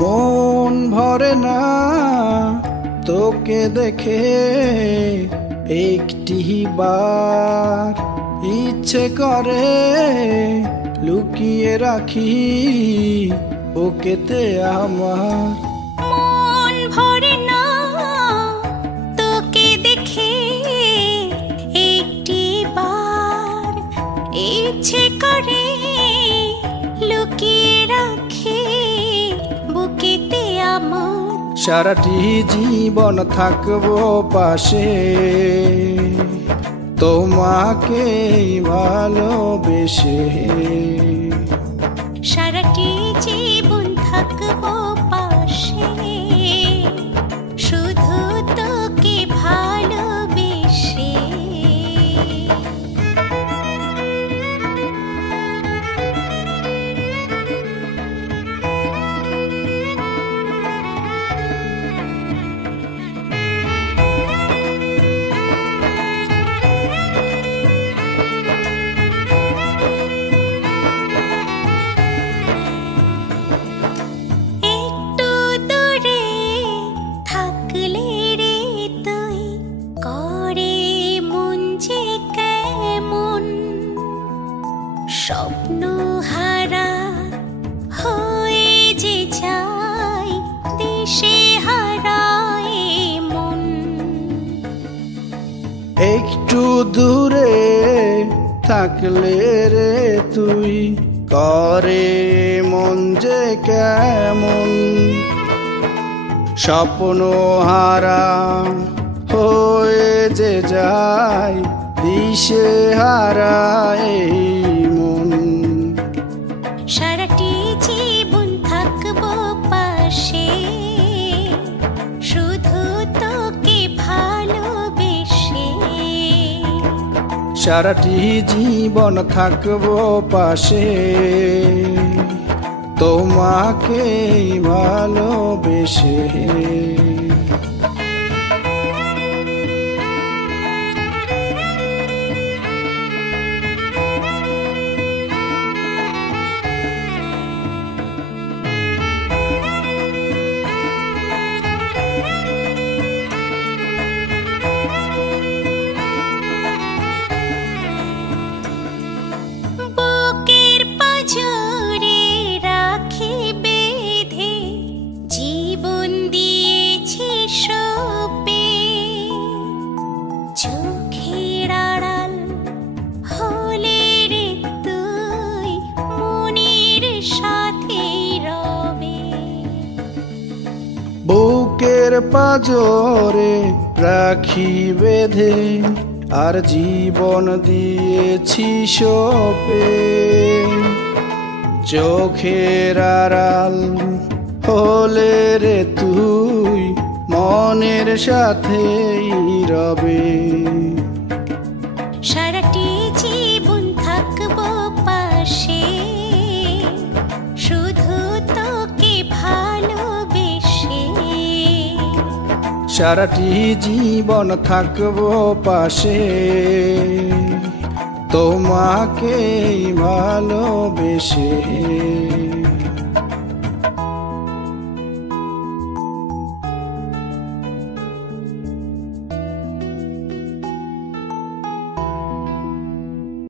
মন ভরে না তোকে দেখে একটি বার, ইচ্ছে করে লুকিয়ে রাখি বুকেতে আমার। মন ভরে না তোকে দেখে একটি বার, ইচ্ছে করে লুকিয়ে রাখি বুকেতে আমার। সারাটি জীবন থাকবো পাশে তোমাকে ভালোবেসে। সারাটি জীবন থাকবো পাশে শুধু তোকে ভালোবেসে। স্বপ্ন হারা হয়ে যে যায় দেশে হারায় মন। একটু দূরে থাকলে রে তুই করে মন যে কেমন। স্বপ্ন হারা হয়ে যে যায় দিশে হারায় মন। সারাটি জীবন থাকবো পাশে শুধু তোকে ভালোবেসে। সারাটি জীবন থাকবো পাশে তোমাকে ভালোবেসে। বুকের পাজরে রাখি বেঁধে আর জীবন দিয়েছি সপে। চোখের আড়াল হলে রে তুই মনের সাথেই রবে। সারাটি জীবন থাকবো পাশে শুধু তোকে ভালোবেসে। সারাটি জীবন থাকবো পাশে তোমাকে ভালোবেসে।